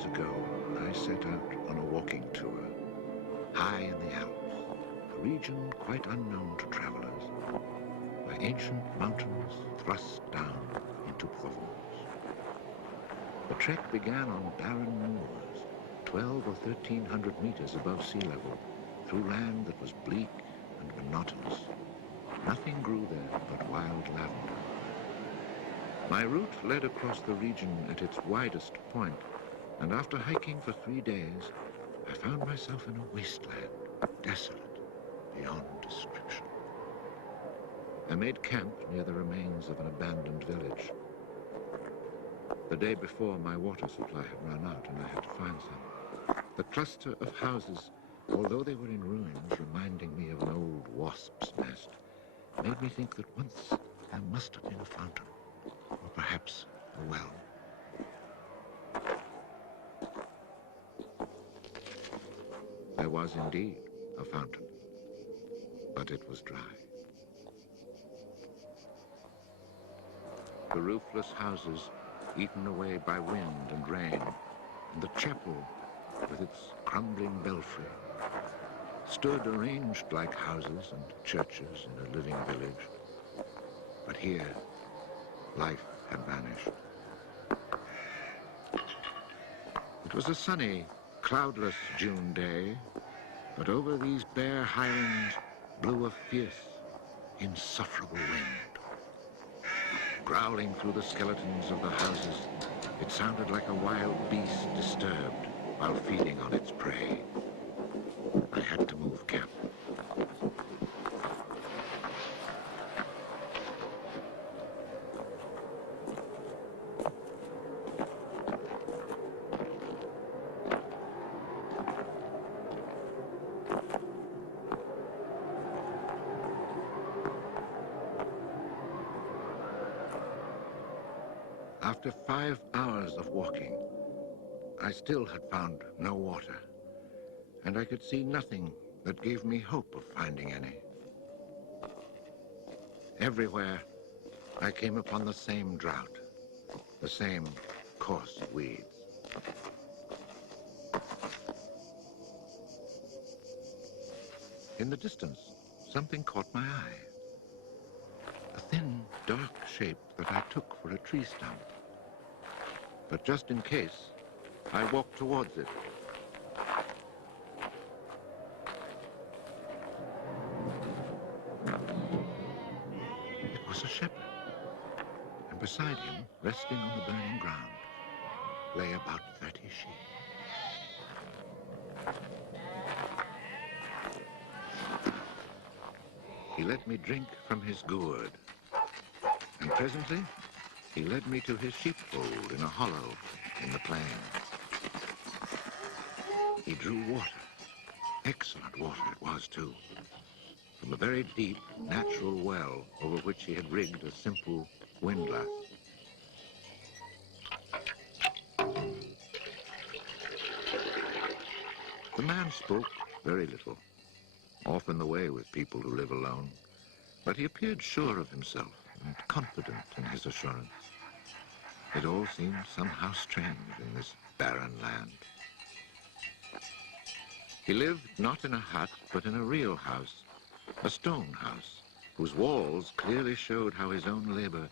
years ago, I set out on a walking tour, high in the Alps, a region quite unknown to travelers, where ancient mountains thrust down into Provence. The trek began on barren moors, 12 or 1,300 meters above sea level, through land that was bleak and monotonous. Nothing grew there but wild lavender. My route led across the region at its widest point, and after hiking for 3 days, I found myself in a wasteland, desolate beyond description. I made camp near the remains of an abandoned village. The day before, my water supply had run out and I had to find some. The cluster of houses, although they were in ruins, reminding me of an old wasp's nest, made me think that once there must have been a fountain, or perhaps a well. There was indeed a fountain, but it was dry. The roofless houses, eaten away by wind and rain, and the chapel with its crumbling belfry, stood arranged like houses and churches in a living village. But here, life had vanished. It was a sunny, cloudless June day, but over these bare highlands blew a fierce, insufferable wind. Growling through the skeletons of the houses, it sounded like a wild beast disturbed while feeding on its prey. I had to move camp. After 5 hours of walking, I still had found no water, and I could see nothing that gave me hope of finding any. Everywhere, I came upon the same drought, the same coarse weeds. In the distance, something caught my eye. A thin, dark shape that I took for a tree stump. But just in case, I walked towards it. It was a shepherd, and beside him, resting on the burning ground, lay about 30 sheep. He let me drink from his gourd, and presently, he led me to his sheepfold in a hollow in the plain. He drew water. Excellent water it was, too. From a very deep, natural well over which he had rigged a simple windlass. The man spoke very little, often the way with people who live alone, but he appeared sure of himself and confident in his assurance. It all seemed somehow strange in this barren land. He lived not in a hut, but in a real house, a stone house, whose walls clearly showed how his own labor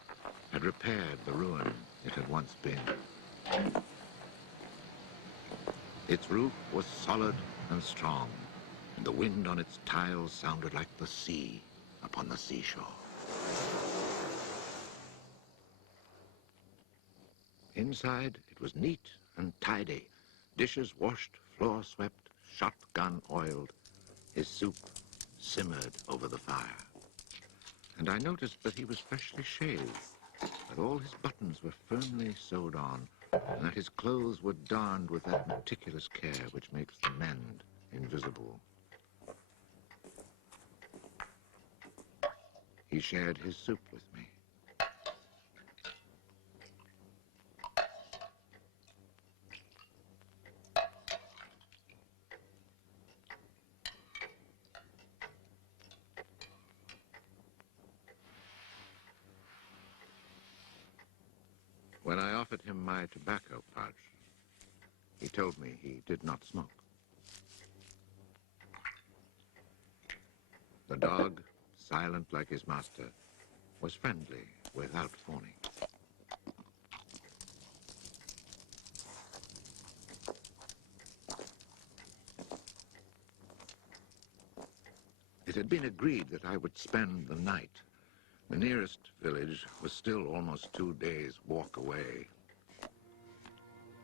had repaired the ruin it had once been. Its roof was solid and strong, and the wind on its tiles sounded like the sea upon the seashore. Inside, it was neat and tidy, dishes washed, floor swept, shotgun oiled. His soup simmered over the fire. And I noticed that he was freshly shaved, that all his buttons were firmly sewed on, and that his clothes were darned with that meticulous care which makes the mend invisible. He shared his soup with me. When I offered him my tobacco pouch, He told me he did not smoke. The dog, silent like his master, was friendly without fawning. It had been agreed that I would spend the night. The nearest village was still almost 2 days' walk away.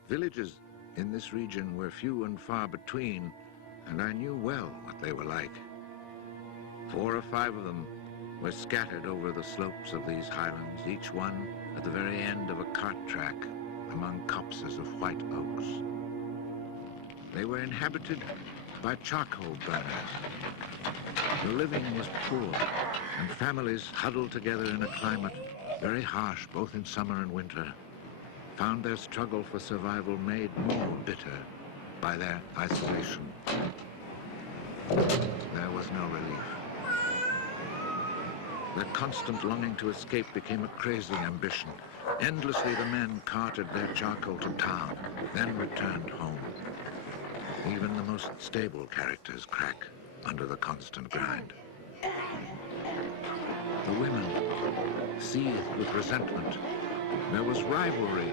Villages in this region were few and far between, and I knew well what they were like. 4 or 5 of them were scattered over the slopes of these highlands, each one at the very end of a cart track among copses of white oaks. They were inhabited by charcoal burners. The living was poor, and families huddled together in a climate very harsh both in summer and winter found their struggle for survival made more bitter by their isolation. There was no relief. Their constant longing to escape became a crazy ambition. Endlessly the men carted their charcoal to town, then returned home. Even the most stable characters crack under the constant grind. The women seethed with resentment. There was rivalry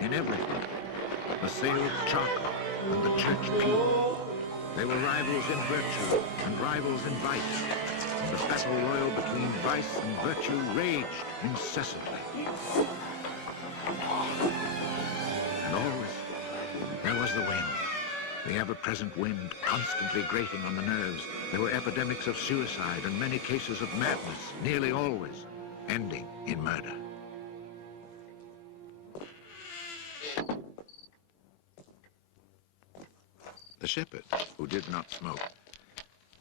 in everything. The sale of charcoal and the church pew. They were rivals in virtue and rivals in vice. And the battle royal between vice and virtue raged incessantly. And always there was the wind. The ever-present wind, constantly grating on the nerves. There were epidemics of suicide and many cases of madness, nearly always ending in murder. The shepherd, who did not smoke,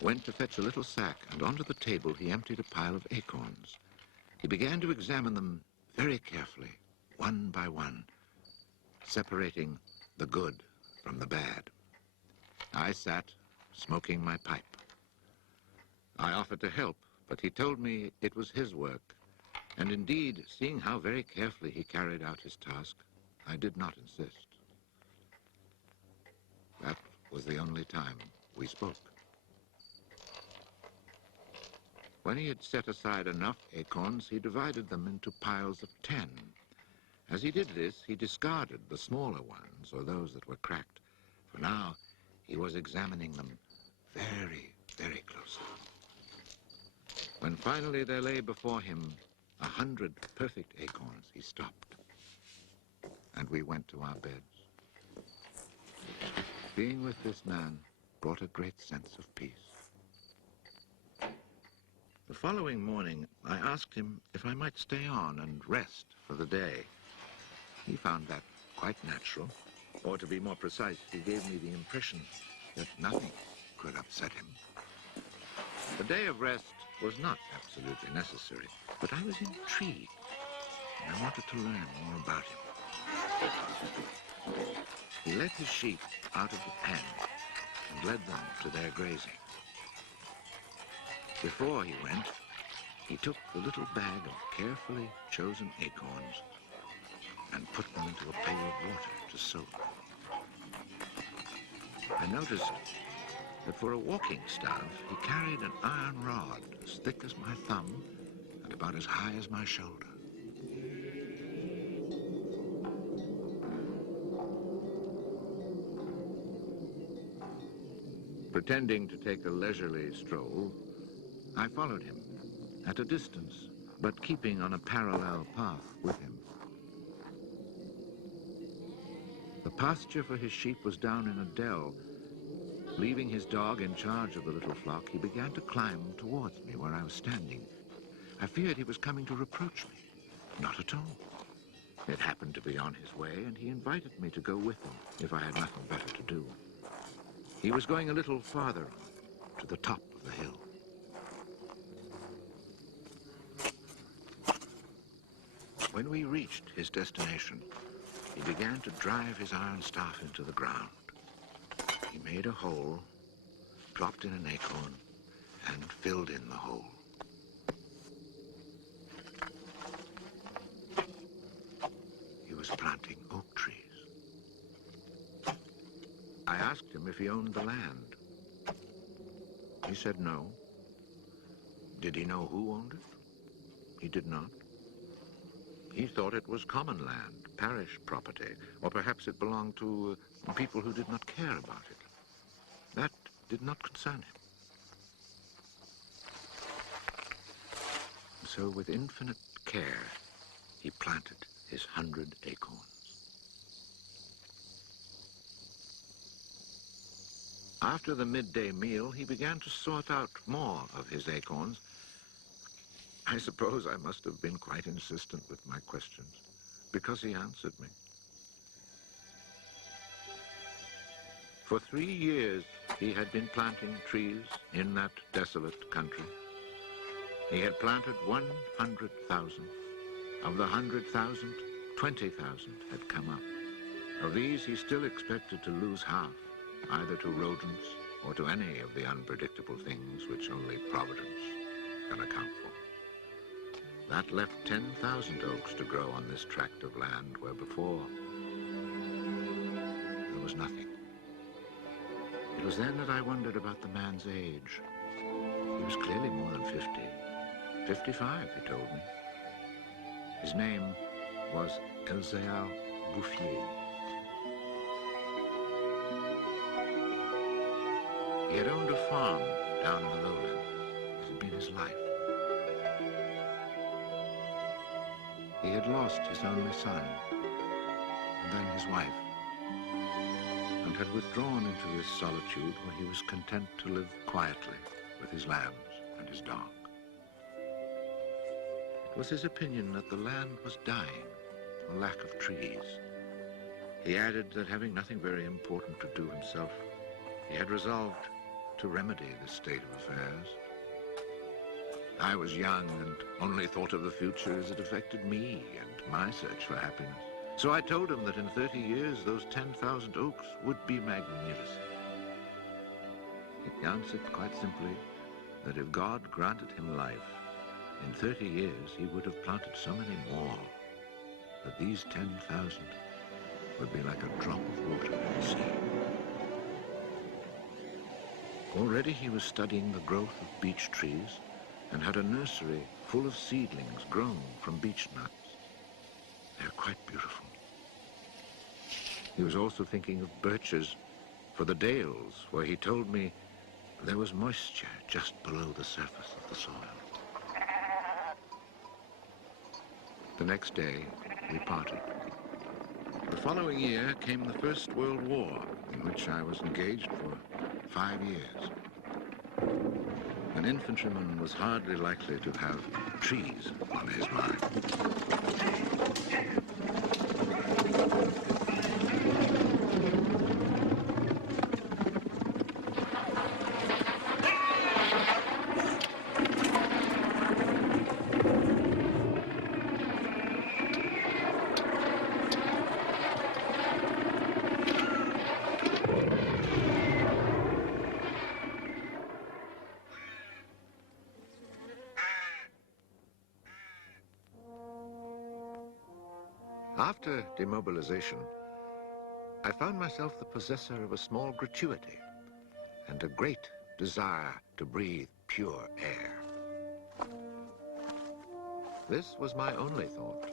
went to fetch a little sack, and onto the table he emptied a pile of acorns. He began to examine them very carefully, one by one, separating the good from the bad. I sat, smoking my pipe. I offered to help, but he told me it was his work, and indeed, seeing how very carefully he carried out his task, I did not insist. That was the only time we spoke. When he had set aside enough acorns, he divided them into piles of 10. As he did this, he discarded the smaller ones, or those that were cracked, for now he was examining them very, very closely. When finally there lay before him 100 perfect acorns, he stopped, and we went to our beds. Being with this man brought a great sense of peace. The following morning, I asked him if I might stay on and rest for the day. He found that quite natural, or to be more precise, he gave me the impression that nothing could upset him. The day of rest was not absolutely necessary, but I was intrigued, and I wanted to learn more about him. He let his sheep out of the pen and led them to their grazing. Before he went, he took the little bag of carefully chosen acorns and put them into a pail of water to soak. I noticed that for a walking staff, he carried an iron rod as thick as my thumb and about as high as my shoulder. Pretending to take a leisurely stroll, I followed him at a distance, but keeping on a parallel path with him. The pasture for his sheep was down in a dell. Leaving his dog in charge of the little flock, he began to climb towards me where I was standing. I feared he was coming to reproach me. Not at all. It happened to be on his way, and he invited me to go with him if I had nothing better to do. He was going a little farther on, to the top of the hill. When we reached his destination, he began to drive his iron staff into the ground. He made a hole, dropped in an acorn, and filled in the hole. He was planting oak trees. he owned the land. He said no. Did he know who owned it? He did not. He thought it was common land, parish property, or perhaps it belonged to people who did not care about it. That did not concern him. So with infinite care, he planted his 100 acorns. After the midday meal, he began to sort out more of his acorns. I suppose I must have been quite insistent with my questions, because he answered me. For 3 years, he had been planting trees in that desolate country. He had planted 100,000. Of the 100,000, 20,000 had come up. Of these, he still expected to lose half, either to rodents or to any of the unpredictable things which only Providence can account for. That left 10,000 oaks to grow on this tract of land where before there was nothing. It was then that I wondered about the man's age. He was clearly more than 50. 55, he told me. His name was Elzéar Bouffier. He had owned a farm down in the lowlands. It had been his life. He had lost his only son, and then his wife, and had withdrawn into this solitude where he was content to live quietly with his lambs and his dog. It was his opinion that the land was dying, for lack of trees. He added that having nothing very important to do himself, he had resolved to remedy this state of affairs. I was young and only thought of the future as it affected me and my search for happiness. So I told him that in 30 years, those 10,000 oaks would be magnificent. He answered quite simply that if God granted him life, in 30 years he would have planted so many more that these 10,000 would be like a drop of water in the sea. Already he was studying the growth of beech trees and had a nursery full of seedlings grown from beech nuts. They're quite beautiful. He was also thinking of birches for the dales, where he told me there was moisture just below the surface of the soil. The next day, we parted. The following year came the First World War, in which I was engaged for 5 years. An infantryman was hardly likely to have trees on his mind. After demobilization, I found myself the possessor of a small gratuity and a great desire to breathe pure air. This was my only thought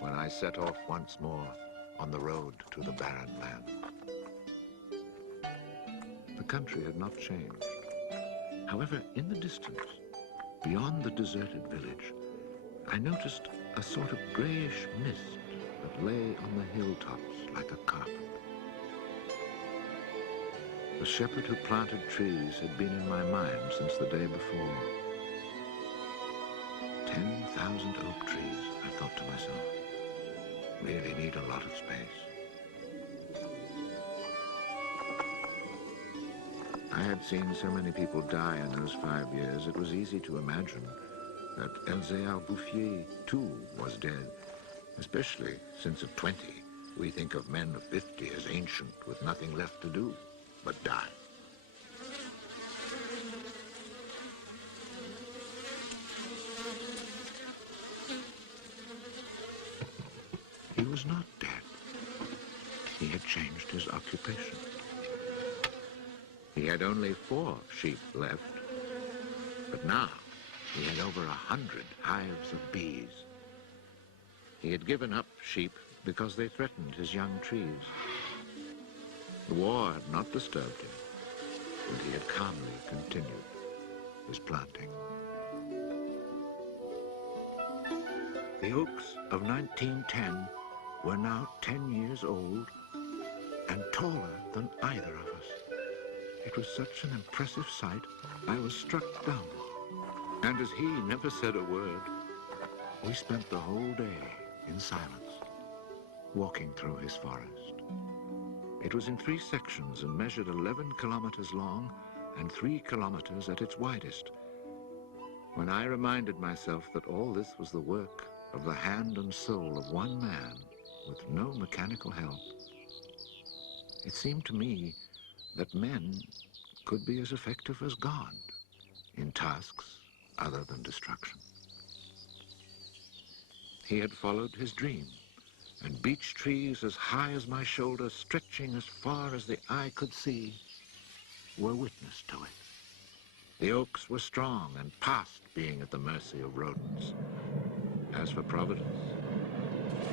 when I set off once more on the road to the barren land. The country had not changed. However, in the distance, beyond the deserted village, I noticed a sort of grayish mist that lay on the hilltops like a carpet. The shepherd who planted trees had been in my mind since the day before. 10,000 oak trees, I thought to myself, really need a lot of space. I had seen so many people die in those 5 years, it was easy to imagine that Elzéar Bouffier, too, was dead, especially since at 20, we think of men of 50 as ancient with nothing left to do but die. He was not dead. He had changed his occupation. He had only 4 sheep left, but now he had over 100 hives of bees. He had given up sheep because they threatened his young trees. The war had not disturbed him, and he had calmly continued his planting. The oaks of 1910 were now 10 years old and taller than either of us. It was such an impressive sight, I was struck dumb. And as he never said a word, we spent the whole day in silence, walking through his forest. It was in 3 sections and measured 11 kilometers long and 3 kilometers at its widest. When I reminded myself that all this was the work of the hand and soul of one man with no mechanical help, it seemed to me that men could be as effective as God in tasks other than destruction. He had followed his dream, and beech trees as high as my shoulder, stretching as far as the eye could see, were witness to it. The oaks were strong and past being at the mercy of rodents. As for Providence,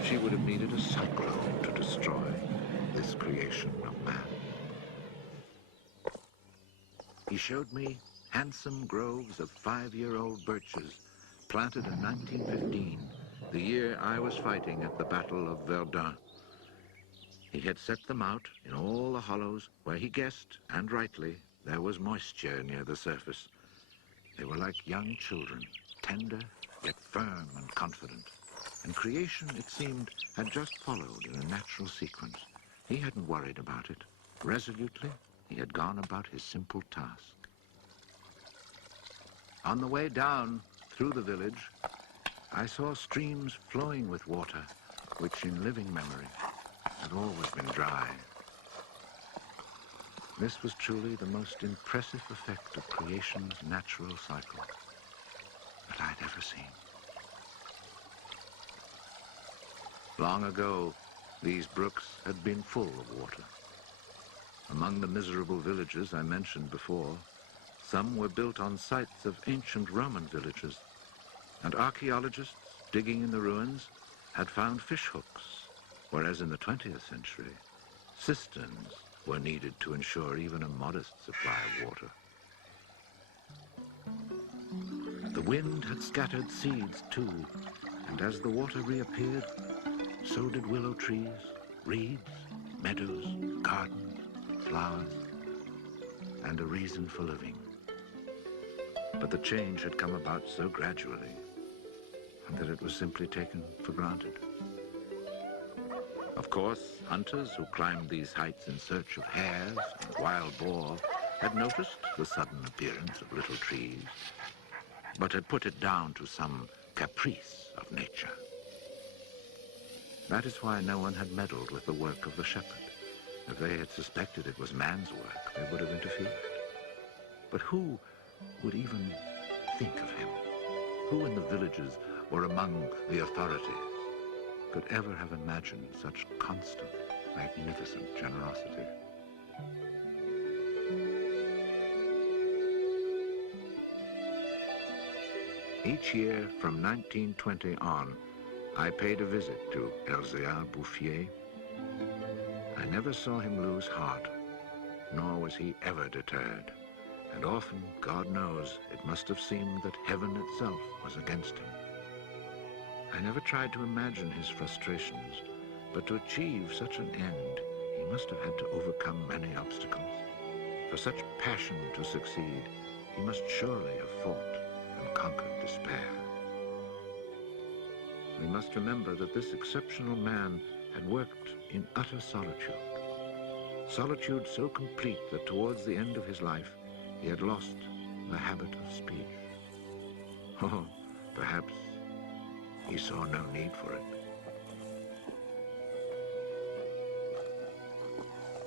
she would have needed a cyclone to destroy this creation of man. He showed me handsome groves of 5-year-old birches planted in 1915, the year I was fighting at the Battle of Verdun. He had set them out in all the hollows where he guessed, and rightly, there was moisture near the surface. They were like young children, tender yet firm and confident. And creation, it seemed, had just followed in a natural sequence. He hadn't worried about it. Resolutely, he had gone about his simple task. On the way down through the village, I saw streams flowing with water, which in living memory had always been dry. This was truly the most impressive effect of creation's natural cycle that I'd ever seen. Long ago, these brooks had been full of water. Among the miserable villages I mentioned before, some were built on sites of ancient Roman villages, and archaeologists digging in the ruins had found fish hooks, whereas in the 20th century, cisterns were needed to ensure even a modest supply of water. The wind had scattered seeds too, and as the water reappeared, so did willow trees, reeds, meadows, gardens, flowers, and a reason for living. But the change had come about so gradually that it was simply taken for granted. Of course, hunters who climbed these heights in search of hares and wild boar had noticed the sudden appearance of little trees, but had put it down to some caprice of nature. That is why no one had meddled with the work of the shepherd. If they had suspected it was man's work, they would have interfered. But who would even think of him? Who in the villages or among the authorities could ever have imagined such constant, magnificent generosity? Each year from 1920 on, I paid a visit to Elzéar Bouffier. I never saw him lose heart, nor was he ever deterred. And often, God knows, it must have seemed that heaven itself was against him. I never tried to imagine his frustrations, but to achieve such an end, he must have had to overcome many obstacles. For such passion to succeed, he must surely have fought and conquered despair. We must remember that this exceptional man had worked in utter solitude. Solitude so complete that towards the end of his life, he had lost the habit of speech. Oh, perhaps he saw no need for it.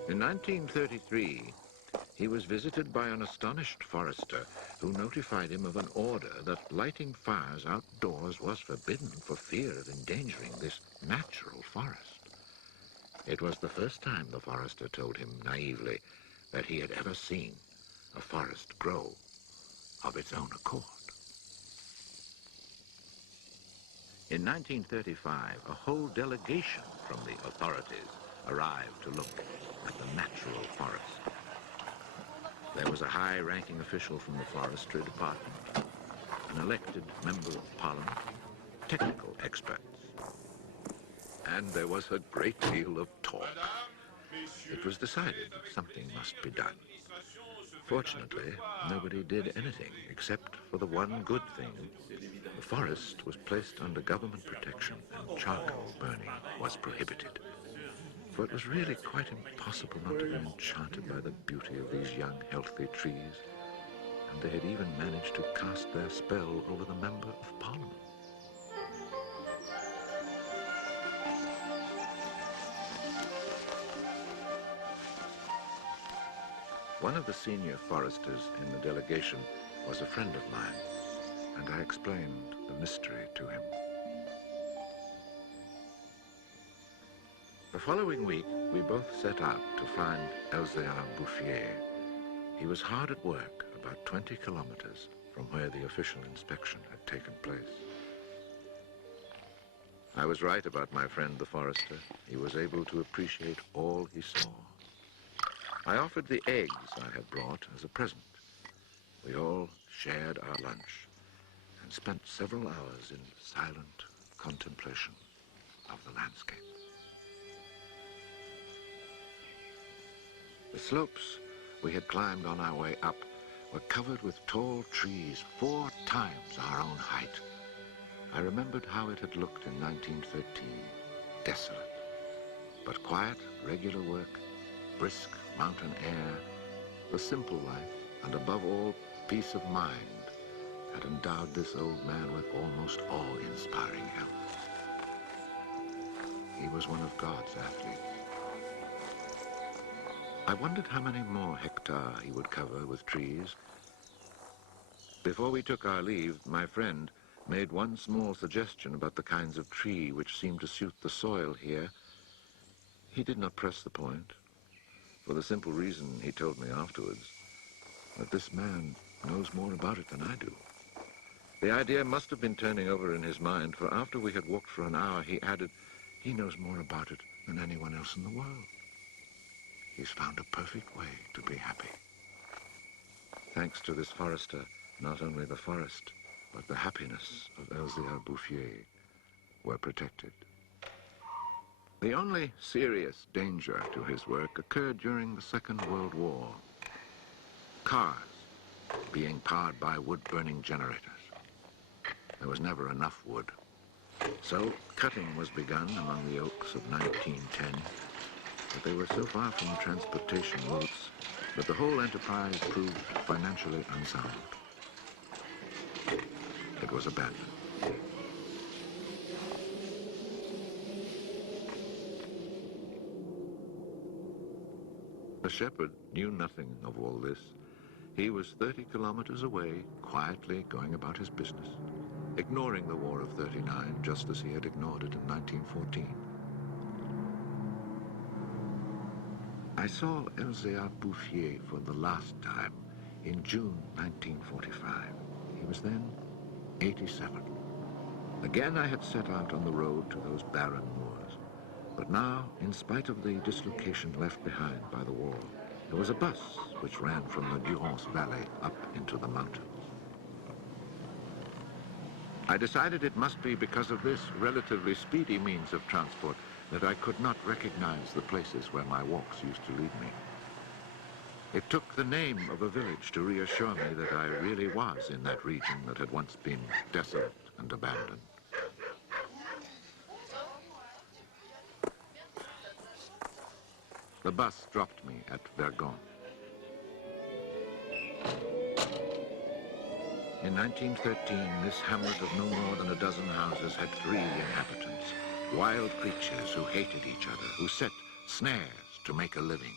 In 1933, he was visited by an astonished forester who notified him of an order that lighting fires outdoors was forbidden for fear of endangering this natural forest. It was the first time, the forester told him naively, that he had ever seen a forest grow of its own accord. In 1935, a whole delegation from the authorities arrived to look at the natural forest. There was a high-ranking official from the forestry department, an elected member of parliament, technical experts, and there was a great deal of talk. It was decided something must be done. Fortunately, nobody did anything except for the one good thing. The forest was placed under government protection and charcoal burning was prohibited. For it was really quite impossible not to be enchanted by the beauty of these young, healthy trees. And they had even managed to cast their spell over the Member of Parliament. One of the senior foresters in the delegation was a friend of mine, and I explained the mystery to him. The following week, we both set out to find Elzéar Bouffier. He was hard at work about 20 kilometers from where the official inspection had taken place. I was right about my friend the forester. He was able to appreciate all he saw. I offered the eggs I had brought as a present. We all shared our lunch and spent several hours in silent contemplation of the landscape. The slopes we had climbed on our way up were covered with tall trees 4 times our own height. I remembered how it had looked in 1913, desolate, but quiet, regular work, brisk mountain air, the simple life, and above all, peace of mind, had endowed this old man with almost awe-inspiring health. He was one of God's athletes. I wondered how many more hectares he would cover with trees. Before we took our leave, my friend made one small suggestion about the kinds of tree which seemed to suit the soil here. He did not press the point, for the simple reason, he told me afterwards, that this man knows more about it than I do. The idea must have been turning over in his mind, for after we had walked for an hour, he added, he knows more about it than anyone else in the world. He's found a perfect way to be happy. Thanks to this forester, not only the forest, but the happiness of Elzéar Bouffier were protected. The only serious danger to his work occurred during the Second World War. Cars being powered by wood-burning generators. There was never enough wood. So cutting was begun among the oaks of 1910, but they were so far from transportation routes that the whole enterprise proved financially unsound. It was abandoned. The shepherd knew nothing of all this. He was 30 kilometers away, quietly going about his business, ignoring the War of '39 just as he had ignored it in 1914. I saw Elzéar Bouffier for the last time in June 1945. He was then 87. Again I had set out on the road to those barren moors. But now, in spite of the dislocation left behind by the war, there was a bus which ran from the Durance Valley up into the mountains. I decided it must be because of this relatively speedy means of transport that I could not recognize the places where my walks used to lead me. It took the name of a village to reassure me that I really was in that region that had once been desolate and abandoned. The bus dropped me at Vergon. In 1913, this hamlet of no more than a dozen houses had 3 inhabitants, wild creatures who hated each other, who set snares to make a living.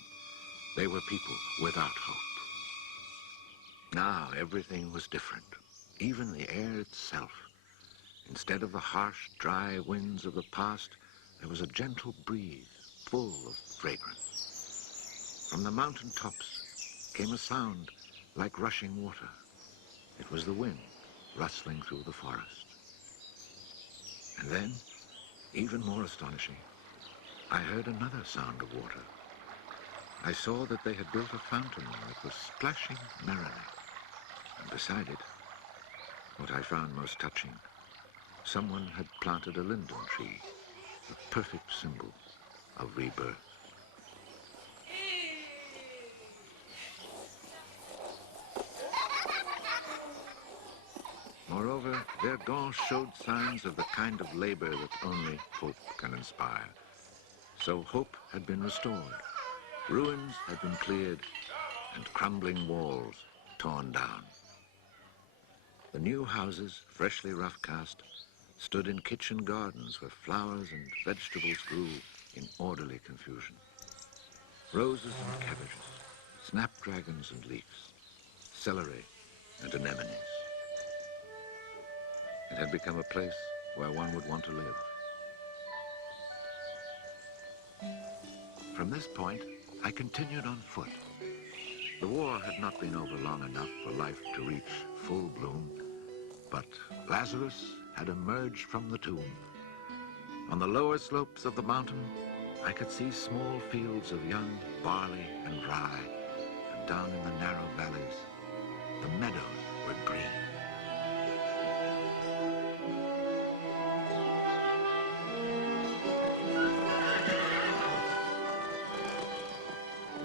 They were people without hope. Now everything was different, even the air itself. Instead of the harsh, dry winds of the past, there was a gentle breeze full of fragrance. From the mountain tops came a sound like rushing water. It was the wind rustling through the forest. And then, even more astonishing, I heard another sound of water. I saw that they had built a fountain that was splashing merrily. And beside it, what I found most touching, someone had planted a linden tree, a perfect symbol of rebirth. Moreover, Verdun showed signs of the kind of labor that only hope can inspire. So hope had been restored, ruins had been cleared, and crumbling walls torn down. The new houses, freshly rough-cast, stood in kitchen gardens where flowers and vegetables grew in orderly confusion. Roses and cabbages, snapdragons and leeks, celery and anemones. It had become a place where one would want to live. From this point, I continued on foot. The war had not been over long enough for life to reach full bloom, but Lazarus had emerged from the tomb. On the lower slopes of the mountain, I could see small fields of young barley and rye, and down in the narrow valleys, the meadows were green.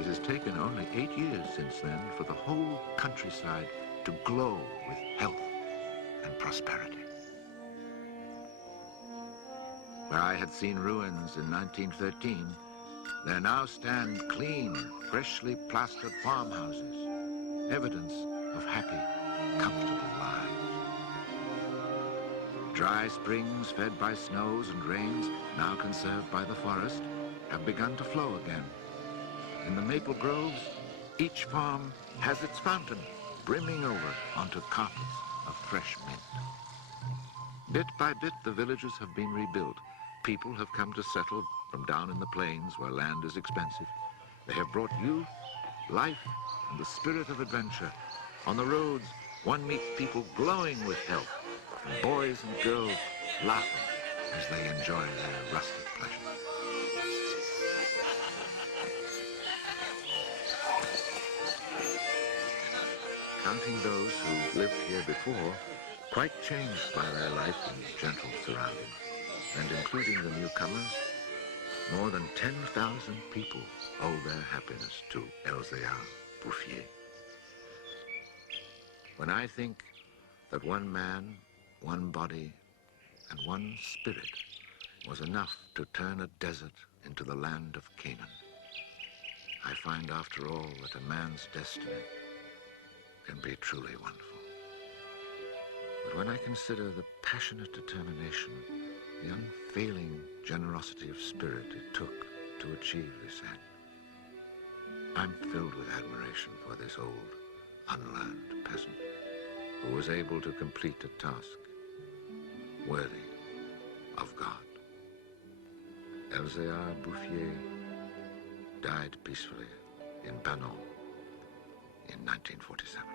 It has taken only 8 years since then for the whole countryside to glow with health and prosperity. Where I had seen ruins in 1913, there now stand clean, freshly plastered farmhouses, evidence of happy, comfortable lives. Dry springs fed by snows and rains, now conserved by the forest, have begun to flow again. In the maple groves, each farm has its fountain brimming over onto carpets of fresh mint. Bit by bit, the villages have been rebuilt. People have come to settle from down in the plains where land is expensive. They have brought youth, life, and the spirit of adventure. On the roads, one meets people glowing with health, and boys and girls laughing as they enjoy their rustic pleasures. Counting those who lived here before, quite changed by their life in gentle surroundings, and including the newcomers, more than 10,000 people owe their happiness to Elzéar Bouffier. When I think that one man, one body, and one spirit was enough to turn a desert into the land of Canaan, I find after all that a man's destiny can be truly wonderful. But when I consider the passionate determination, the unfailing generosity of spirit it took to achieve this end, I'm filled with admiration for this old, unlearned peasant who was able to complete a task worthy of God. Elzéar Bouffier died peacefully in Banon in 1947.